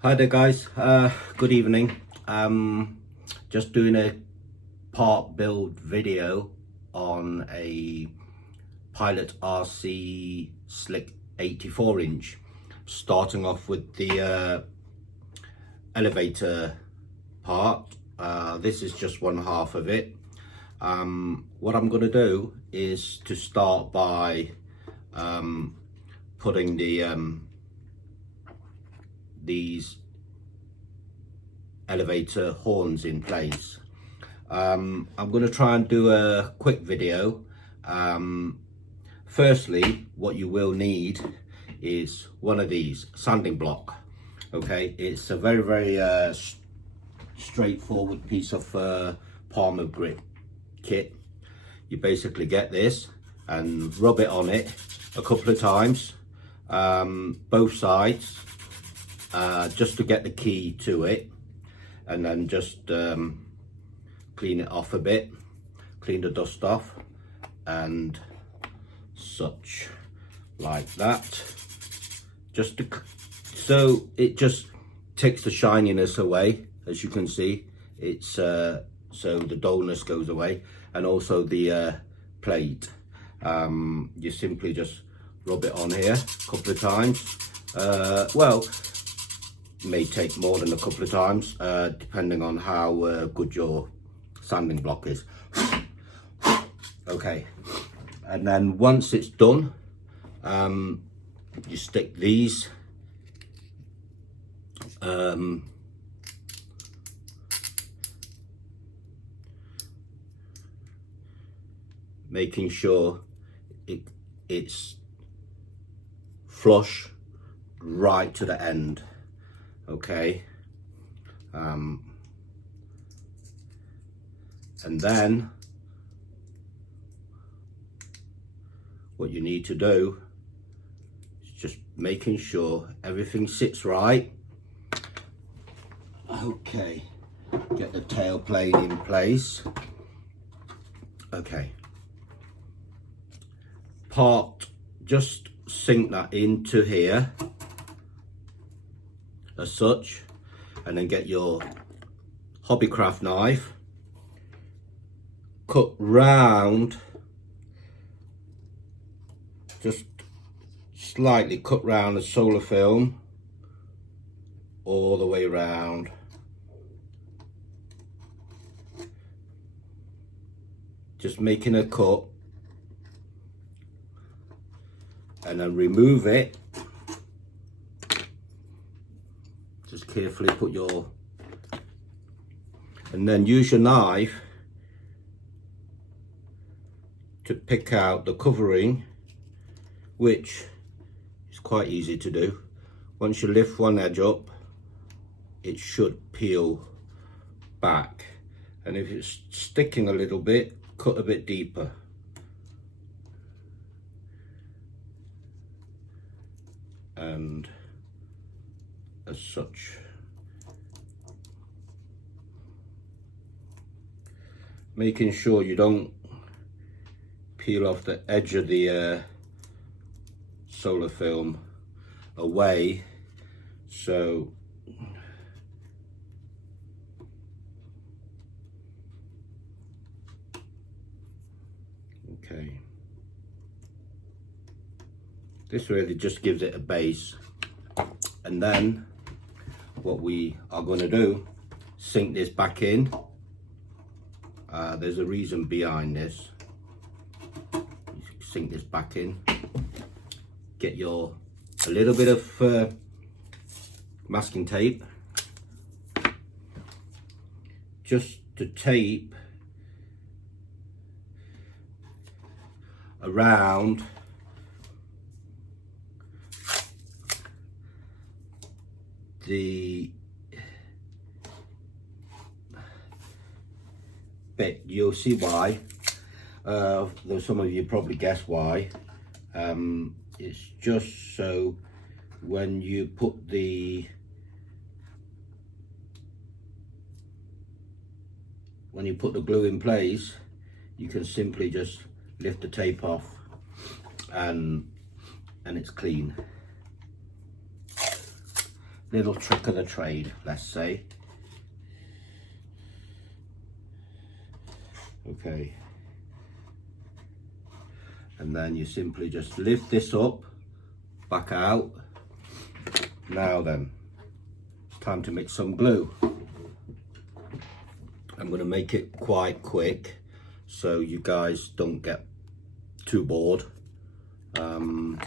Hi there guys, good evening. Just doing a part build video on a Pilot RC Slick 84 inch. Starting off with the elevator part. This is just one half of it. What I'm going to do is to start by putting these elevator horns in place. I'm going to try and do a quick video. Firstly, what you will need is one of these sanding block. Okay, it's a very straightforward piece of Palmer grip kit. You basically get this and rub it on it a couple of times, both sides, just to get the key to it, and then just clean it off a bit, clean the dust off and such like that, just to, so it just takes the shininess away. As you can see, it's so the dullness goes away, and also the plate. You simply just rub it on here a couple of times. Well, may take more than a couple of times, depending on how good your sanding block is. Okay, and then once it's done, you stick these making sure it's flush right to the end. Okay, and then what you need to do is just making sure everything sits right. Okay, get the tail plane in place. Okay, just sink that into here as such, and then get your Hobbycraft knife, cut round, just slightly cut round the solar film all the way round. Just making a cut, and then remove it. Just carefully put your, and then use your knife to pick out the covering, which is quite easy to do. Once you lift one edge up, it should peel back, and if it's sticking a little bit, cut a bit deeper. And as such, making sure you don't peel off the edge of the solar film away. So okay, this really just gives it a base. And then what we are going to do, sink this back in. There's a reason behind this. You sink this back in, get a little bit of masking tape, just to tape around the bit. You'll see why. Though some of you probably guess why. It's just so when you put the glue in place, you can simply just lift the tape off and it's clean. little trick of the trade, let's say. Okay, and then you simply just lift this up, back out. Now then, time to mix some glue. I'm going to make it quite quick so you guys don't get too bored. I'm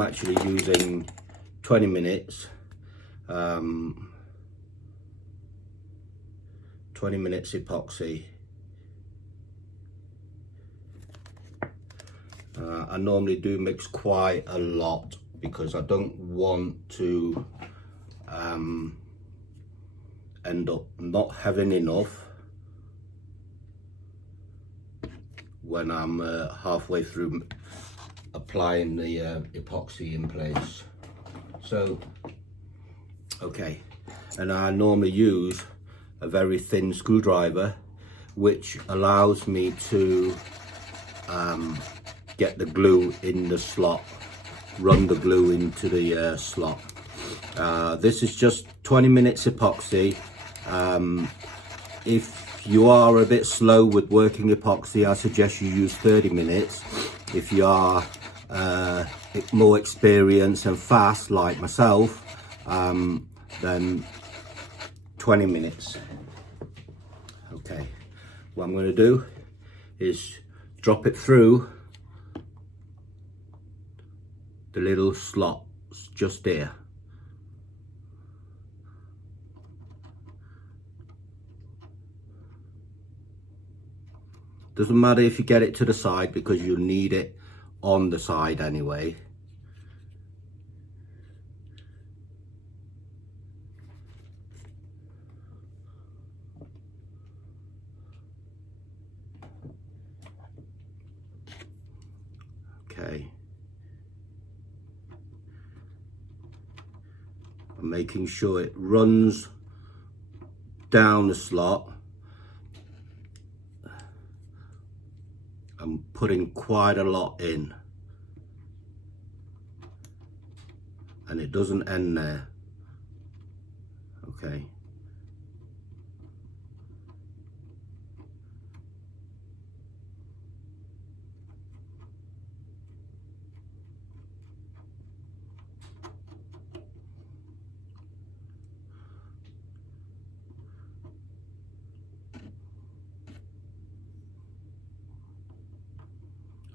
actually using 20 minutes 20 minutes epoxy. I normally do mix quite a lot because I don't want to end up not having enough when I'm halfway through applying the epoxy in place. So, okay, and I normally use a very thin screwdriver, which allows me to get the glue in the slot, run the glue into the slot. This is just 20 minutes epoxy. If you are a bit slow with working epoxy, I suggest you use 30 minutes. If you are more experienced and fast like myself, then 20 minutes. Okay, what I'm going to do is drop it through the little slots just there. Doesn't matter if you get it to the side because you'll need it on the side anyway. Okay. I'm making sure it runs down the slot. I'm putting quite a lot in, and it doesn't end there. Okay.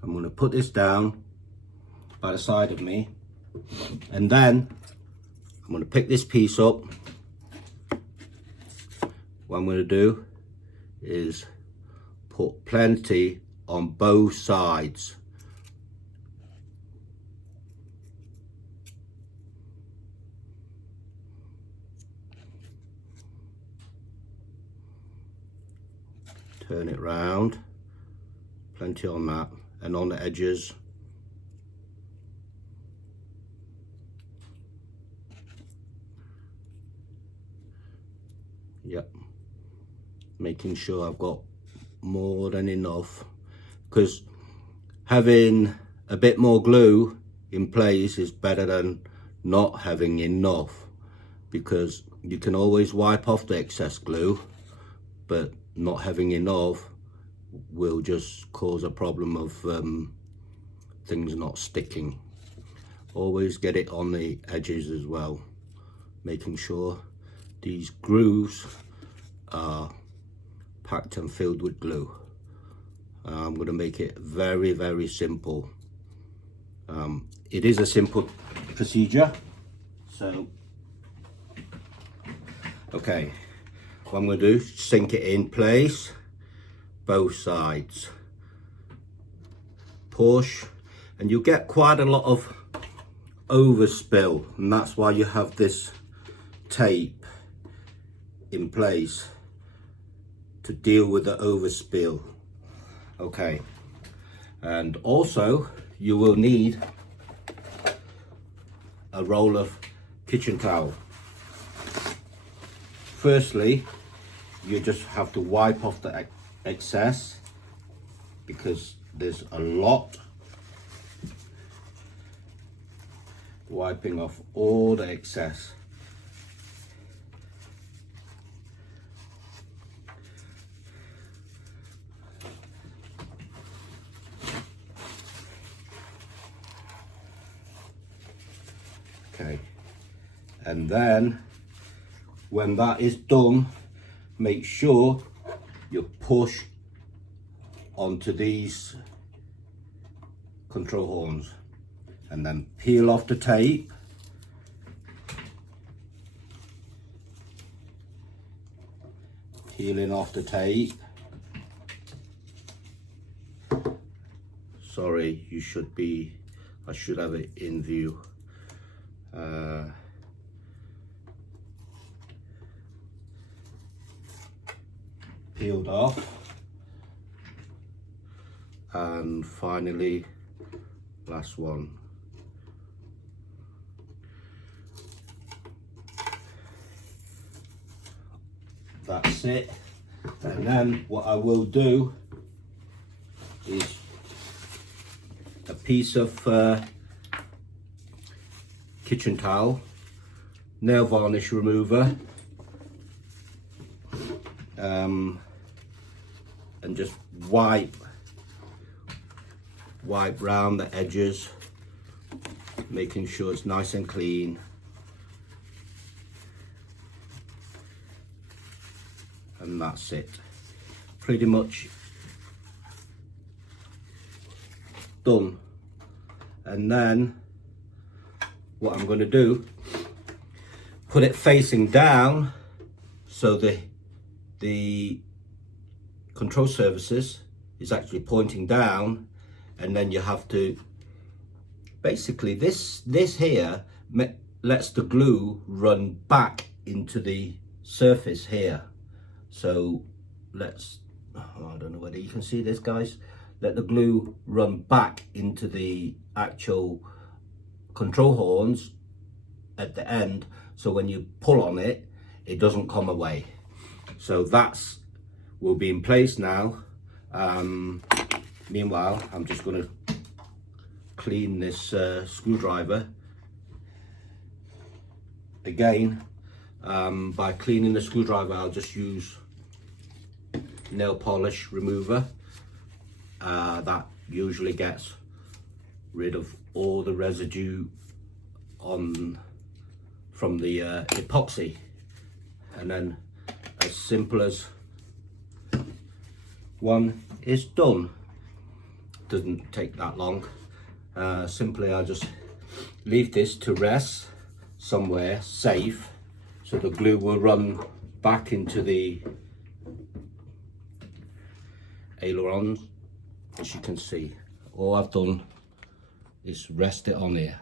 I'm going to put this down by the side of me, and then I'm going to pick this piece up. What I'm going to do is put plenty on both sides. Turn it round, plenty on that, and on the edges. Yep, making sure I've got more than enough, because having a bit more glue in place is better than not having enough, because you can always wipe off the excess glue, but not having enough will just cause a problem of things not sticking. Always get it on the edges as well, making sure these grooves are packed and filled with glue. I'm going to make it very, very simple. It is a simple procedure. So, okay, what I'm going to do is sink it in place, both sides. Push, and you'll get quite a lot of overspill, and that's why you have this tape in place to deal with the overspill. Okay, and also you will need a roll of kitchen towel. Firstly, you just have to wipe off the excess, because there's a lot. Wiping off all the excess. And then when that is done, make sure you push onto these control horns and then peel off the tape. Peeling off the tape. Sorry, I should have it in view. Peeled off. And finally, last one. That's it. And then what I will do is a piece of kitchen towel, nail varnish remover, and just wipe round the edges, making sure it's nice and clean. And that's it, pretty much done. And then what I'm going to do, put it facing down so the control surfaces is actually pointing down, and then you have to basically this here lets the glue run back into the surface here. So let's, I don't know whether you can see this, guys. Let the glue run back into the actual control horns at the end, so when you pull on it, it doesn't come away. So that's will be in place now. Meanwhile, I'm just going to clean this screwdriver again. By cleaning the screwdriver, I'll just use nail polish remover. That usually gets rid of all the residue from the epoxy, and then as simple as one is done. Doesn't take that long. Simply I'll just leave this to rest somewhere safe, so the glue will run back into the ailerons. As you can see, all I've done is rest it on here,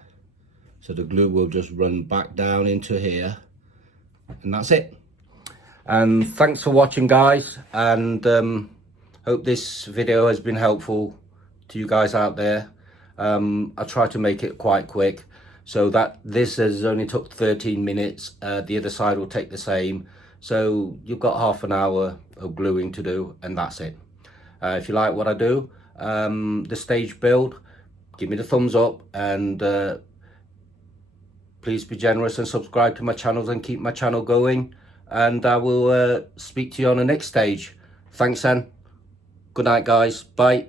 so the glue will just run back down into here, and that's it. And thanks for watching, guys, and hope this video has been helpful to you guys out there. I try to make it quite quick, so that this has only took 13 minutes. The other side will take the same, so you've got half an hour of gluing to do, and that's it. If you like what I do, the stage build, give me the thumbs up, and please be generous and subscribe to my channels and keep my channel going, and I will speak to you on the next stage. Thanks then. Good night, guys. Bye.